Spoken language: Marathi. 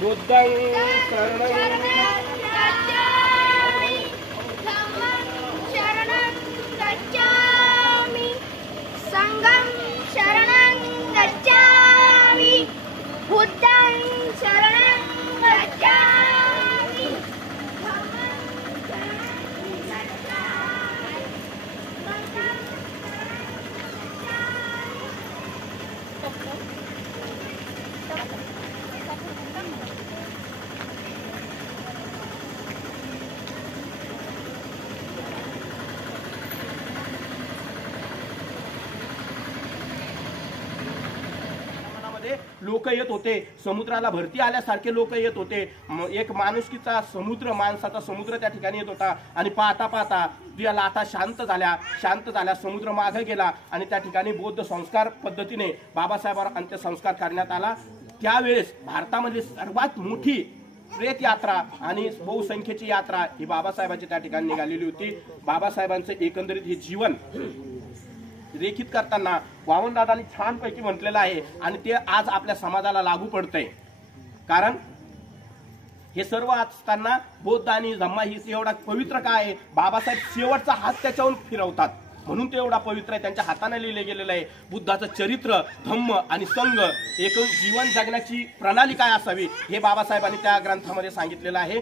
बुद्धं शरणं संघं शरणं गच्छामि बुद्धं शरणं गच्छामि लोक येत होते, समुद्राला भरती आल्यासारखे लोक येत होते। एक माणुसकीचा समुद्र, माणसाचा समुद्र त्या ठिकाणी येत होता आणि पाहता पाहता त्या लाटा शांत झाल्या, समुद्र मागे गेला आणि त्या ठिकाणी बौद्ध संस्कार पद्धतीने बाबासाहेबांवर अंत्यसंस्कार करण्यात आला। त्यावेळेस भारतामध्ये सर्वात मोठी प्रेत यात्रा आणि बहुसंख्येची यात्रा ही बाबासाहेबांच्या त्या ठिकाणी निघालेली होती। बाबासाहेबांचं एकंदरीत हे जीवन रेखित करताना वामनदादांनी छानपैकी म्हटलेलं आहे आणि ते आज आपल्या समाजाला लागू पडतंय। कारण हे सर्व असताना बौद्ध आणि धम्मा ही एवढा पवित्र काय आहे, बाबासाहेब शेवटचा हात त्याच्यावरून फिरवतात म्हणून ते एवढा पवित्र आहे। त्यांच्या हाताने लिहिले गेलेलं आहे बुद्धाचं चरित्र, धम्म आणि संघ एकूण जीवन जगण्याची प्रणाली काय असावी हे बाबासाहेबांनी त्या ग्रंथामध्ये सांगितलेलं आहे।